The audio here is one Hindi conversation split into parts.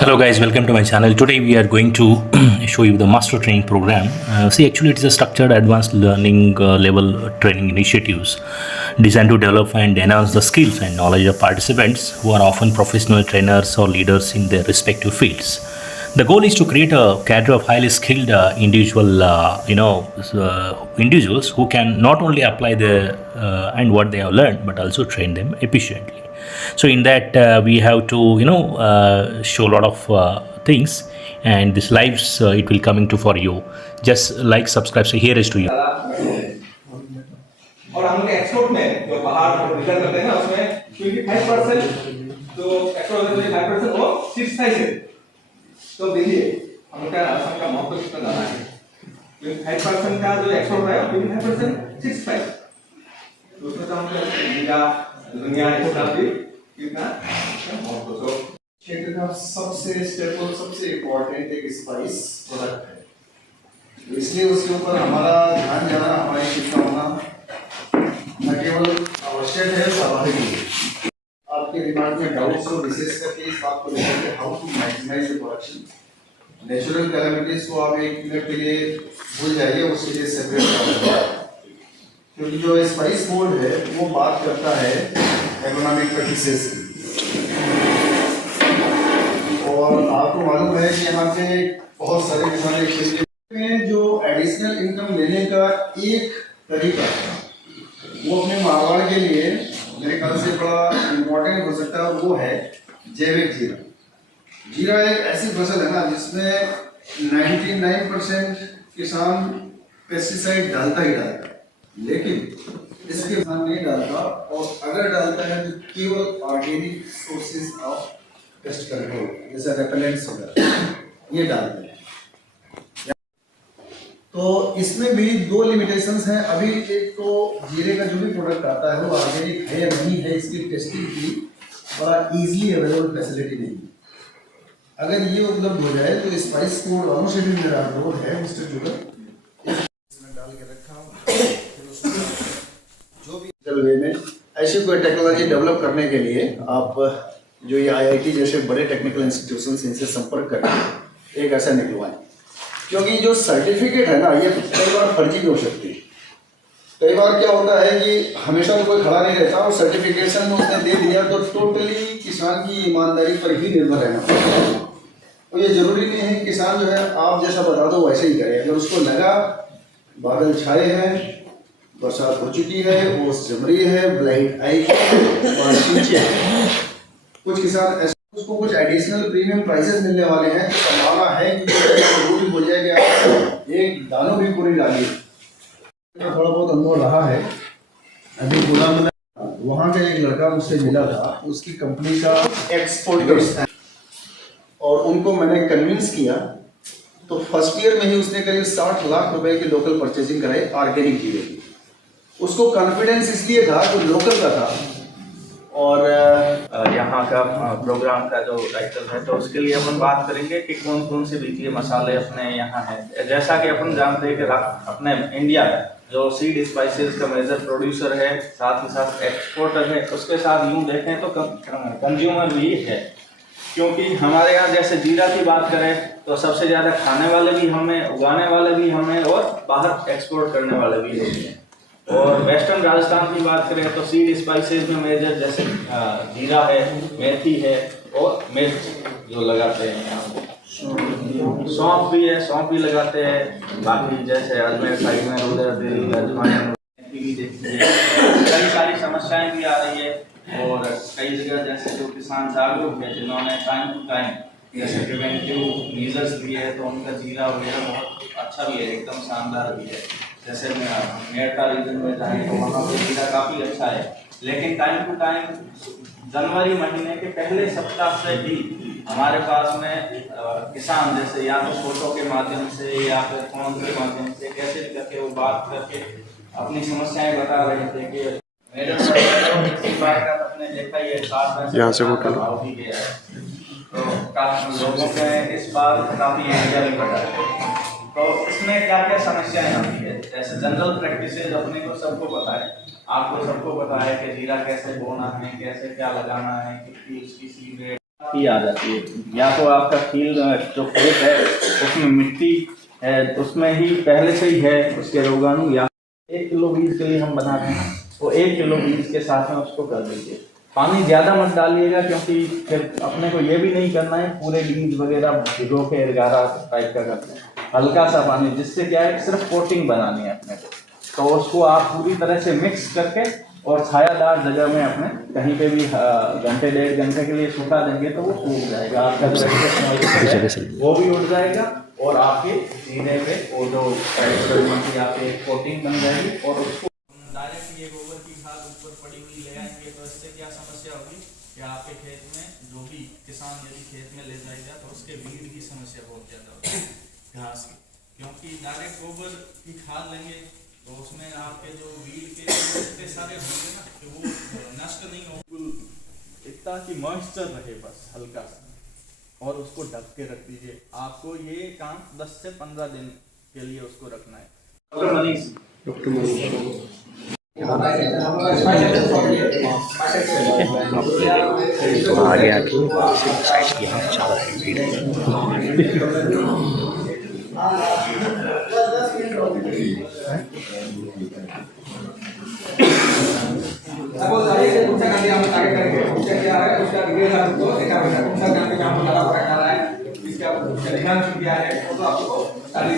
Hello guys, welcome to my channel. Today we are going to show you the master training program. Actually it is a structured advanced learning level training initiatives designed to develop and enhance the skills and knowledge of participants who are often professional trainers or leaders in their respective fields. The goal is to create a cadre of highly skilled individuals who can not only apply the and what they have learned, but also train them efficiently. So in that we have to show a lot of things, and this lives it will coming to for you. Just like, subscribe. So here is to you. और हम लोग एक्सपोर्ट में जो बाहर रिजल्ट करते हैं ना उसमें 25% जो एक्सपोर्ट होते हैं 25% वो सिक्स साइज है। तो देखिए हम लोग का असम का महत्व कितना ज्यादा है। 25% का जो एक्सपोर्ट है 25% सिक्स साइज। तो उसमें तो हम लोग दुनिया इसका भी कितना महत्व तो क्षेत्र का सबसे स्टेबल सबसे इम्पोर्टेंट एक स्पाइस प्रोडक्ट है, इसलिए उसके ऊपर हमारा ध्यान जाना हमारी शिक्षा होना न केवल आवश्यक है स्वाभाविक है। आपके दिमाग में डाउट्स हो विशेष करके इस बात को लेकर के how to maximize the production. Natural calamities को आप एक मिनट के लिए भूल जाइए, उसके लिए सेपरेट, क्योंकि जो स्पाइस बोर्ड है वो बात करता है एग्रोनॉमिक प्रैक्टिसेस की। और आपको मालूम है कि यहाँ पे बहुत सारे किसान क्षेत्र में जो एडिशनल इनकम लेने का एक तरीका है वो अपने मारवाड़ के लिए मेरे ख्याल से बड़ा इम्पोर्टेंट हो सकता है, वो है जैविक जीरा। जीरा एक ऐसी फसल है ना जिसमें 99% किसान पेस्टिसाइड डालता ही डालता है, लेकिन इसके किसान नहीं डालता, और अगर डालता है तो केवल organic sources of pest control जैसे रेपेलेंट्स वगैरह ये डालते हैं। तो इसमें भी दो लिमिटेशंस हैं। अभी एक तो जीरे का जो भी प्रोडक्ट आता है वो ऑर्गेनिक है या नहीं है, इसकी टेस्टिंग की बड़ा इजीली अवेलेबल फैसिलिटी नहीं है। अगर ये उपलब्ध हो जाए तो स्पाइस कोड वालों से भी मेरा अनुरोध है मिस्टर जुगल, इसमें डाल के रखा फिर उसमें जो भी वे में ऐसी कोई टेक्नोलॉजी डेवलप करने के लिए आप जो ये आईआईटी जैसे बड़े टेक्निकल इंस्टीट्यूशन से इनसे संपर्क करके एक ऐसा निकलवाएं, क्योंकि जो सर्टिफिकेट है ना ये कई बार फर्जी भी हो सकती है। कई बार क्या होता है कि हमेशा तो कोई खड़ा नहीं रहता, और सर्टिफिकेशन उसने दे दिया तो टोटली किसान की ईमानदारी पर ही निर्भर रहना पड़ेगा। तो ये जरूरी नहीं है कि किसान जो है आप जैसा बता दो वैसे ही करे। अगर उसको लगा बादल छाए हैं, बरसात हो चुकी है, ओस जम रही है, ब्लाइट आई है, कुछ किसान ऐसे उसको कुछ एडिशनल प्रीमियम प्राइसेस मिलने वाले हैं, तो संभावना है कि हो जाएगा एक दानों भी पूरी डाली। थोड़ा बहुत अनुभव रहा है। अभी गुलाम वहाँ का एक लड़का मुझसे मिला था, उसकी कंपनी का एक्सपोर्ट था, और उनको मैंने कन्विंस किया तो फर्स्ट ईयर में ही उसने करीब 60 लाख रुपए की लोकल परचेजिंग कराई ऑर्गेनिक जीरे की। उसको कॉन्फिडेंस इसलिए था जो लोकल का था, और यहाँ का प्रोग्राम का जो टाइटल है तो उसके लिए अपन बात करेंगे कि कौन कौन से बीज मसाले अपने यहाँ हैं। जैसा कि अपन जानते हैं कि अपने इंडिया जो सीड स्पाइसेस का मेजर प्रोड्यूसर है, साथ ही साथ एक्सपोर्टर है, उसके साथ यूँ देखें तो कंज्यूमर भी है। क्योंकि हमारे यहाँ जैसे जीरा की बात करें तो सबसे ज़्यादा खाने वाले भी हमें, उगाने वाले भी हमें, और बाहर एक्सपोर्ट करने वाले भी हैं। और वेस्टर्न राजस्थान की बात करें तो सीड स्पाइसेस में मेजर जैसे जीरा है, मेथी है, और मिर्च जो लगाते हैं यहाँ, सौंफ भी है, सौंफ भी लगाते हैं। बाकी जैसे अजमेर साइड में उधर दिल्ली अजवाइन भी देखते हैं। कई सारी समस्याएं भी आ रही है, और कई जगह जैसे जो किसान जागरूक है जिन्होंने टाइम टू टाइम जैसे प्रिवेंटिव मीजर्स लिए है, तो उनका जीरा वगैरह बहुत अच्छा भी है, एकदम शानदार भी है। जैसे मेरठा रीजन में जाएँ तो वहाँ पर जीरा काफ़ी अच्छा है, लेकिन टाइम टू टाइम जनवरी महीने के पहले सप्ताह से भी हमारे पास में किसान जैसे या तो फोटो के माध्यम से या फिर फोन के माध्यम से कैसे करके वो बात करके अपनी समस्याएं बता रहे थे कि मेरे अपने देखा ये यहाँ से भाव भी गया है, तो काफी लोगों के इस बार काफ़ी आइडिया भी बढ़ा है। तो इसमें क्या क्या समस्याएं आती है, जैसे जनरल प्रैक्टिसेस अपने को सबको पता है, आपको सबको पता है कि जीरा कैसे बोना है, कैसे क्या लगाना है, कितनी उसकी सीड रेट ही आ जाती है। या तो आपका फील्ड जो खेत है उसमें मिट्टी है, उसमें ही पहले से ही है उसके रोगाणु, या 1 किलो बीज के लिए हम बना रहे हैं तो 1 किलो बीज के साथ में उसको कर दीजिए। पानी ज़्यादा मत डालिएगा, क्योंकि फिर अपने को ये भी नहीं करना है पूरे बीज वगैरह भिगो के 11 टाइप का करते हैं। हल्का सा पानी, जिससे क्या है सिर्फ कोटिंग बनानी है अपने को, तो उसको आप पूरी तरह से मिक्स करके और छायादार जगह में अपने कहीं पे भी घंटे 1.5 घंटे के लिए सुखा देंगे तो वो सूख जाएगा, आपका जो है वो भी उड़ जाएगा और आपके सीधे पे वो जो आपके कोटिंग बन जाएगी। और उसको डायरेक्ट ये गोबर की खाद ऊपर पड़ी हुई ले आएंगे तो इससे क्या समस्या होगी कि आपके खेत में जो भी किसान यदि खेत में ले जाएगा तो उसके वीड की समस्या बहुत ज़्यादा होती है, घास की, क्योंकि डायरेक्ट गोबर की खाद लेंगे तो उसमें आपके जो वीड के इतने सारे होंगे ना कि वो नष्ट नहीं हो, इतना कि मॉइस्चर रहे बस हल्का सा, और उसको ढक के रख दीजिए। आपको ये काम 10 से 15 दिन के लिए उसको रखना है। आगे आके साइड की यहाँ ज़्यादा है भीड़। सपोज आगे दूसरा गाड़ी हम टारगेट करेंगे, उसका क्या है उसका डिटेल आपको देखा होगा, दूसरा गाड़ी पे आपको ज़्यादा फर्क आ रहा है, इसका ध्यान चुन दिया है वो तो आपको सारी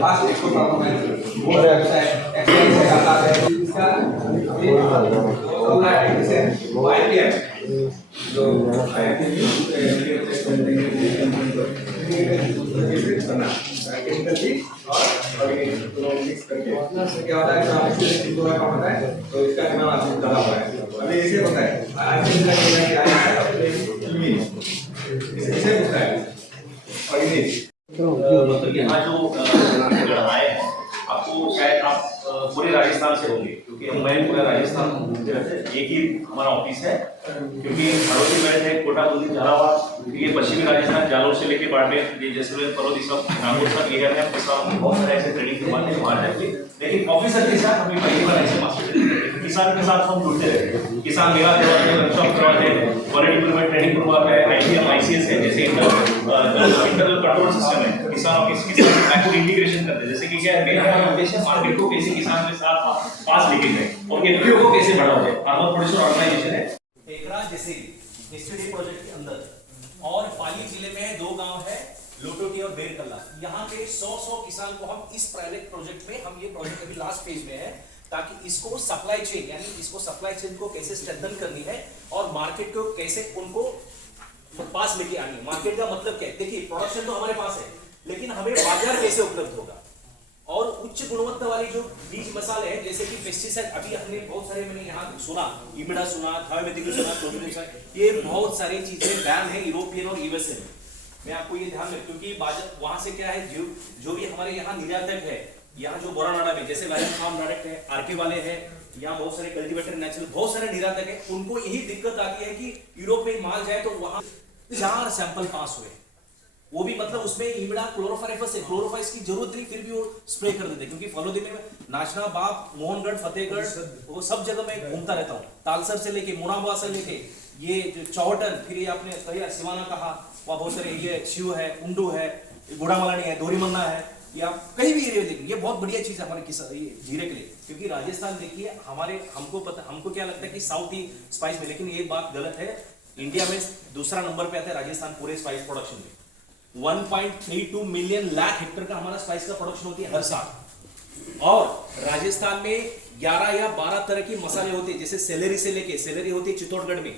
फास्ट एक्सपोर्ट परफॉर्मेंस वो वेबसाइट एक्सपोर्ट से आता है इसका आईपीएम जो क्या होता है तो इसका नाम आपको डाला हुआ है। अभी इसे होता है इसे होता है मतलब यहाँ जो गणमाए हैं आपको शायद आप पूरे राजस्थान से होंगे, क्योंकि मैं पूरा राजस्थान घूमते रहते हैं, एक ही हमारा ऑफिस है, क्योंकि हड़ोसी में है कोटा बुंदी झालावाड़, क्योंकि ये पश्चिमी राजस्थान जालोर से लेके बाड़मेर ये जैसलमेर परवती सब नागौर सब एरिया में आपके साथ बहुत सारे ऐसे ट्रेनिंग करवाते हैं वहाँ जाके, लेकिन ऑफिसर के साथ हमें पहली बार ऐसे मास्टर ट्रेनिंग करते हैं। किसान के साथ हम जुड़ते रहते हैं, किसान मेला करवाते हैं, वर्कशॉप करवाते हैं, क्वालिटी इंप्रूवमेंट ट्रेनिंग करवाते हैं, आईसीएम आईसीएस है जैसे इंटरनल कंट्रोल सिस्टम है, किसानों के बैकवर्ड इंटीग्रेशन करते हैं, जैसे कि क्या है मेरा हमारा उद्देश्य मार्केट को कैसे किसान के साथ पास लेके जाए और एफपीओ को कैसे बढ़ावा जाए। फार्मर प्रोड्यूसर ऑर्गेनाइजेशन है एकरा जैसे एसटीडी प्रोजेक्ट के अंदर, और पाली जिले में 2 गांव है लोटोटी और बेरकल्ला, यहाँ के 100 किसान को हम इस प्राइवेट प्रोजेक्ट में, हम ये प्रोजेक्ट अभी लास्ट फेज में है, ताकि इसको सप्लाई चेन यानी इसको सप्लाई चेन को कैसे स्ट्रेंथन करनी है और मार्केट को कैसे उनको पास लेके आनी है। मार्केट का मतलब क्या है, देखिए प्रोडक्शन तो हमारे पास है, लेकिन हमें बाजार कैसे उपलब्ध होगा, और उच्च गुणवत्ता वाली जो बीज मसाले हैं जैसे कि पेस्टिसाइड, अभी हमने बहुत सारे मैंने यहाँ सुना, इमिडा सुना, थायोमेथिक सुना, क्लोरोफिल, ये बहुत सारी चीजें बैन है यूरोपियन और यूएसए में। मैं आपको ये ध्यान में, क्योंकि वहां से क्या है जो भी हमारे यहाँ निर्यातक है, यहाँ जो बोरानाडा में जैसे लाइन फार्म डायरेक्ट है, आरके वाले हैं, यहाँ बहुत सारे कल्टीवेटर नेचुरल बहुत सारे निर्यातक है, उनको यही दिक्कत आती है कि यूरोप में माल जाए तो वहां 4 सैंपल पास हुए, वो भी मतलब उसमें इमिडा क्लोरोफाइफस है, क्लोरोफाइस की जरूरत नहीं, फिर भी वो स्प्रे कर देते, क्योंकि फलोदी में नाचना बाप, मोहनगढ़, फतेहगढ़, वो सब जगह मैं घूमता रहता हूँ, तालसर से लेके मोनाबा से लेके ये जो चौहटन, फिर ये आपने सिवाना कहा, वहाँ बहुत सारे ये शिव है, उंडू है, गुड़ामलानी है, दोरीमन्ना है, या कहीं भी एरिया देखिए, ये बहुत बढ़िया चीज है हमारे जीरे के लिए, क्योंकि राजस्थान देखिए हमको पता, हमको क्या लगता है कि साउथ ही स्पाइस में, लेकिन ये बात गलत है, इंडिया में दूसरा नंबर पे आता है राजस्थान पूरे स्पाइस प्रोडक्शन में। 1.32 मिलियन लाख हेक्टेयर का हमारा स्पाइस का प्रोडक्शन होती है हर साल, और राजस्थान में 11 या 12 तरह की मसाले होते हैं, जैसे सेलेरी होती है चित्तौड़गढ़ में,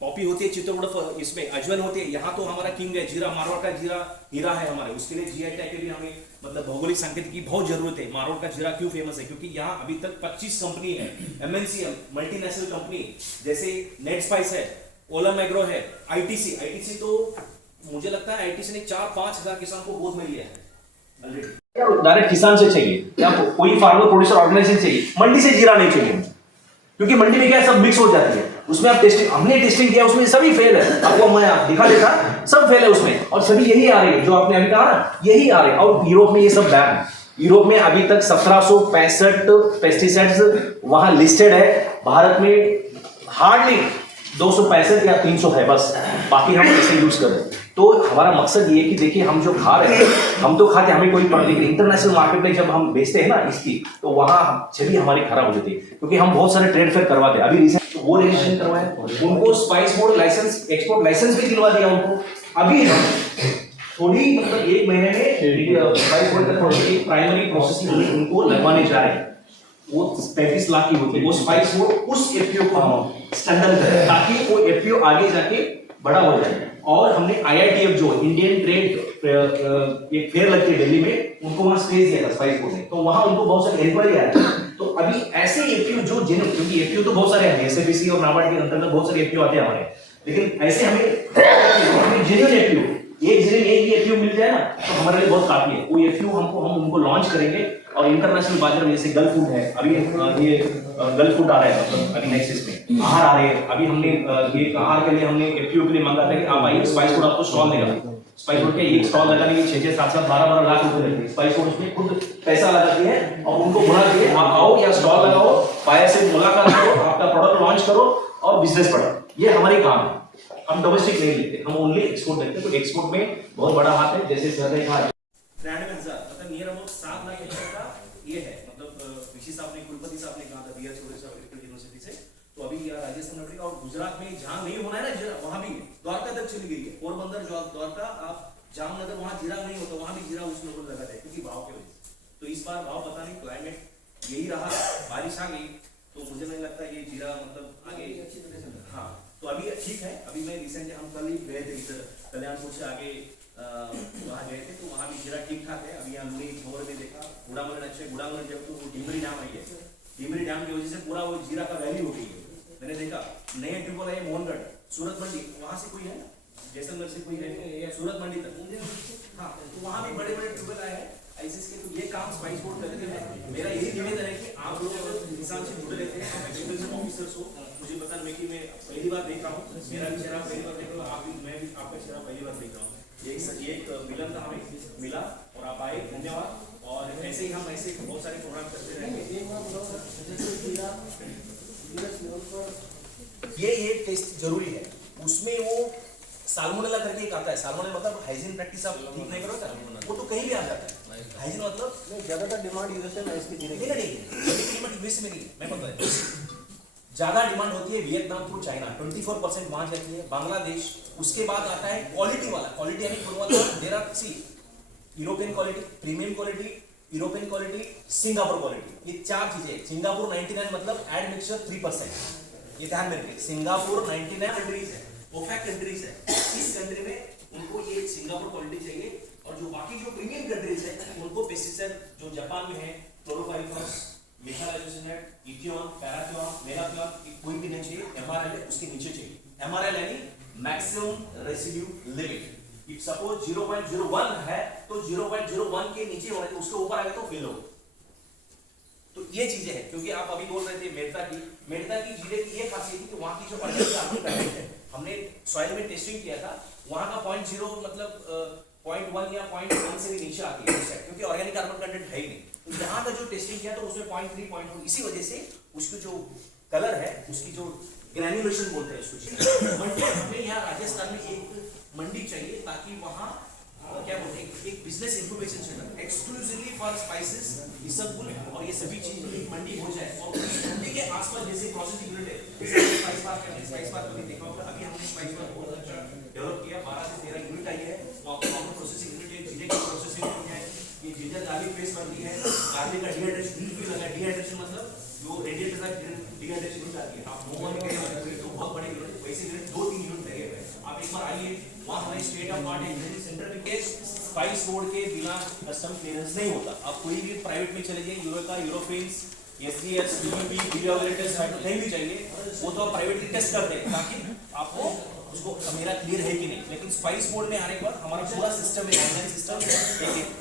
पॉपी होती है चित्तौड़गढ़, इसमें अजवन होती है, यहाँ तो हमारा किंग है जीरा, मारवाड़ का जीरा हीरा है हमारे, उसके लिए जीआई टैग के लिए हमें मतलब भौगोलिक संकेत की बहुत जरूरत है। मारवाड़ का जीरा क्यों फेमस है, क्योंकि यहाँ अभी तक 25 कंपनी है, एमएनसी मल्टीनेशनल कंपनी, जैसे नेट स्पाइस है, ओलम एग्रो है, आईटीसी तो मुझे लगता है आईटीसी ने 4-5 हजार किसान को गोद में लिया है ऑलरेडी। डायरेक्ट किसान से चाहिए या कोई फार्मर प्रोड्यूसर ऑर्गेनाइजेशन चाहिए, मंडी से जीरा नहीं चाहिए, क्योंकि मंडी में क्या है सब मिक्स हो जाती है, उसमें आप टेस्टिंग, हमने टेस्टिंग किया उसमें सभी फेल है, आपको मैं दिखा देता सब फेल है उसमें, और सभी यही आ रही है जो आपने अभी कहा ना, यही आ रहे हैं, और यूरोप में ये सब बैन है, यूरोप में अभी तक 1765 पेस्टिसाइड्स वहां लिस्टेड है, भारत में हार्डली 265 या 300 है बस, बाकी हम ऐसे यूज करें। तो हमारा मकसद ये है कि देखिए हम जो खा रहे हैं, हम तो खाते, हमें कोई पड़, लेकिन इंटरनेशनल मार्केट में जब हम बेचते हैं ना इसकी, तो वहाँ छवि हमारी खराब हो जाती है, क्योंकि हम बहुत सारे ट्रेड फेयर करवाते हैं। अभी रिसेंट वो रजिस्ट्रेशन करवाए, उनको spice board license, export license भी दिलवा दिया उनको। अभी हम थोड़ी मतलब 1 महीने में स्पाइस बोर्ड का एक प्राइमरी प्रोसेसिंग यूनिट उनको लगवाने जा रहे हैं, वो 35 लाख की होती है। वो स्पाइस बोर्ड उस एफपीओ को हम स्टैंडर्ड करें ताकि वो एफपीओ आगे जाके बड़ा हो जाए। और हमने आईआईटीएफ जो इंडियन ट्रेड एक फेयर लगती है दिल्ली में, उनको वहां स्पेस दिया था स्पाइस बोर्ड ने, तो वहां उनको बहुत सारे इंक्वायरी आया था। तो अभी ऐसे एफपीओ जो जेन्युइन, क्योंकि एफपीओ तो बहुत सारे हैं, एसएफपीसी और नाबार्ड के अंतर्गत बहुत सारे एफपीओ आते हैं हमारे, लेकिन ऐसे हमें जेन्युइन एफपीओ, एक जगह एक ही एफपीओ मिल जाए ना तो हमारे लिए बहुत काफी है। वो एफपीओ हम उनको लॉन्च करेंगे और इंटरनेशनल बाजार में, जैसे गल्फ फूड है, अभी ये गल्फ फूड आ रहा है, मतलब अभी नेक्स्ट इसमें आहार आ रहे हैं। अभी हमने ये आहार के लिए हमने एफपीओ के लिए मांगा था कि आप आइए, स्पाइस फूड आपको स्टॉल देगा। स्पाइस फूड के एक स्टॉल लगाने के 6-6, 7-7, 12-12 लाख रुपए लगते हैं। स्पाइस फूड उसमें खुद पैसा लगाती है और उनको बुलाती है, आप आओ या स्टॉल लगाओ, बायर से मुलाकात करो, आपका प्रोडक्ट लॉन्च करो और बिजनेस बढ़ाओ। ये हमारी काम है। हम डोमेस्टिक नहीं लेते, हम ओनली एक्सपोर्ट देखते हैं। तो एक्सपोर्ट में बहुत बड़ा हाथ है, जैसे सर ने कहा 93,000 मतलब नियर अबाउट 7 लाख एकड़ का ये है। मतलब ऋषि साहब ने, कुलपति साहब ने कहा था बीआर चौधरी साहब यूनिवर्सिटी से, तो अभी राजस्थान में और गुजरात में जहां नहीं होना है ना, वहां भी द्वारका तक चली गई है। पोरबंदर जो द्वारका, आप जामनगर, वहां जीरा नहीं होता, वहां भी जीरा उसमें लोग लगा है, क्योंकि भाव के वजह से। तो इस बार भाव पता नहीं, क्लाइमेट यही रहा, बारिश आ गई, तो मुझे नहीं लगता ये जीरा मतलब आगे अच्छी तरह से। हाँ, तो अभी ठीक है। अभी मैं रिसेंटली, हम कल ही गए थे इधर कल्याणपुर से आगे वहाँ गए थे, तो वहाँ भी जीरा ठीक ठाक है। अभी यहाँ लुनी खबर में देखा, गुड़ामन अच्छे, गुड़ामन जब तो डिमरी डैम आई है, डिमरी डैम की वजह से पूरा वो जीरा का वैल्यू हो गई है। मैंने देखा नए ट्यूबवेल है मोहनगढ़, सूरत मंडी, वहाँ से कोई है ना, जैसलमेर से कोई है, सूरत मंडी तक। हाँ, तो वहाँ भी बड़े बड़े ट्यूबवेल आए हैं ऐसे के। तो ये काम स्पाइस बोर्ड करते हैं। मेरा यही निवेदन है कि आप लोग अगर किसान से जुड़े रहते हैं, एग्रीकल्चर ऑफिसर्स हो, मुझे पता नहीं कि मैं पहली बार देख रहा हूँ, मेरा भी चेहरा पहली बार देख रहा हूँ, आप भी, मैं भी आपका चेहरा पहली बार देख रहा हूँ। एक मिलन था, हमें मिला और आप आए, धन्यवाद। और ऐसे ही हम ऐसे बहुत सारे प्रोग्राम करते रहेंगे। ये टेस्ट जरूरी है, उसमें वो साल्मोनेला करके एक आता है। साल्मोनेला मतलब हाइजीन प्रैक्टिस आप ठीक नहीं करोगे, वो तो कहीं भी आ जाता है। हाइजीन मतलब नहीं, ज्यादातर डिमांड यूएसए में इसकी नहीं, डिमांड यूएसए में नहीं है, मैं बता रहा हूँ। ज्यादा डिमांड होती है वियतनाम थ्रू चाइना, 24% वहां जाती है, बांग्लादेश, उसके बाद आता है क्वालिटी वाला। क्वालिटी यानी गुणवत्ता, there are see European quality, premium quality, European quality, Singapore quality, ये 4 चीजें। सिंगापुर 99 मतलब एड मिक्सचर 3%, ये ध्यान में रखिए। सिंगापुर 99 कंट्रीज है, ओपेक कंट्रीज है, इस कंट्री में उनको ये सिंगापुर क्वालिटी चाहिए। और जो बाकी जो प्रीमियम कंट्रीज है उनको पेस्टिसाइड, जो जापान में है क्लोरोपाइरिफॉस, मिथाइलोसाइनेट, इथियोन, पैराथियोन, मेलाथियोन, कोई भी नहीं चाहिए। एमआरएल उसके नीचे चाहिए। एमआरएल यानी maximum residue limit. If suppose 0.01 है तो 0.01 के नीचे होना चाहिए, उसके ऊपर आ गया तो फेल हो। तो ये चीजें हैं, क्योंकि आप अभी बोल रहे थे मेड़ता की जीरे की ये खासियत है कि वहां की जो ऑर्गेनिक कंटेंट है, हमने सॉइल में टेस्टिंग किया था, वहां का 0.0 मतलब 0.1 या 0.1 से भी नीचे आती है, क्योंकि ऑर्गेनिक कार्बन कंटेंट है ही नहीं। तो यहाँ का जो टेस्टिंग किया तो उसमें 0.3, 0.4, इसी वजह से उसकी जो कलर है, उसकी जो ग्रैन्युलेशन बोलते हैं उसको, मंडी हमें यहाँ राजस्थान में एक मंडी चाहिए, ताकि वहाँ क्या बोलते हैं, एक business incubation centre exclusively for spices, इसबगुल और ये सभी चीज एक मंडी हो जाए। और उस मंडी के आसपास जैसे प्रोसेसिंग यूनिट है, स्पाइस पार्क में देखा होगा, अभी हमने स्पाइस पार्क बहुत अच्छा डेवलप किया, 12 से 13 यूनिट आई है। वहाँ प्रोसेसिंग यूनिट है, जीरे की प्रोसेसिंग यूनिट है, ये जिंजर गार्लिक पेस्ट बनती है, गार्लिक का डिहाइड्रेशन भी लगा। डिहाइड्रेशन मतलब जो रेडिएटर का डिहाइड्रेशन यूनिट आती है, आप नॉर्मल के तो बहुत बड़े यूनिट, वैसे यूनिट 2-3 यूनिट लगे हुए हैं। आप एक बार आइए, वहाँ हमारे state of art engineering centre में स्पाइस बोर्ड के बिना कस्टम क्लियरेंस नहीं होता। आप कोई भी प्राइवेट में चले जाइए, यूरोका, यूरोपियंस, SGS, UUP, वीडियोबिलिटी साइट कहीं भी चाहिए, वो तो आप प्राइवेटली टेस्ट करते हैं ताकि आपको उसको मेरा क्लियर है कि नहीं। लेकिन स्पाइस बोर्ड में आने पर हमारा पूरा सिस्टम है, ऑनलाइन सिस्टम है।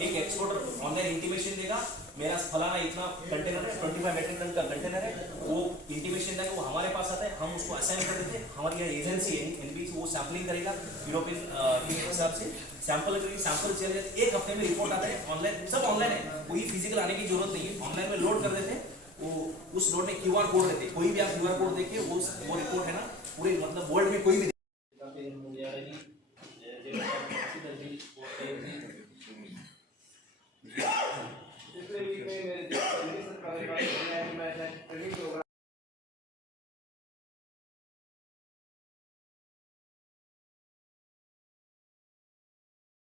एक एक्सपोर्टर ऑनलाइन इंटीमेशन देगा, मेरा फलाना इतना कंटेनर है, 25 मेट्रिक टन का कंटेनर है, वो इंटीमेशन देगा, वो हमारे पास आता है, हम उसको असाइन कर देते हैं। हमारी यह एजेंसी है एनबी, वो सैम्पलिंग करेगा यूरोपियन के हिसाब से, सैंपल करेगी, सैंपल चले जाते, एक हफ्ते में रिपोर्ट आता है। ऑनलाइन सब ऑनलाइन है, कोई फिजिकल आने की जरूरत नहीं है, ऑनलाइन में लोड कर देते हैं। वो उस लोड में QR कोड रहते हैं, कोई भी आप QR कोड देके वो रिपोर्ट है ना पूरे मतलब वर्ल्ड में कोई भी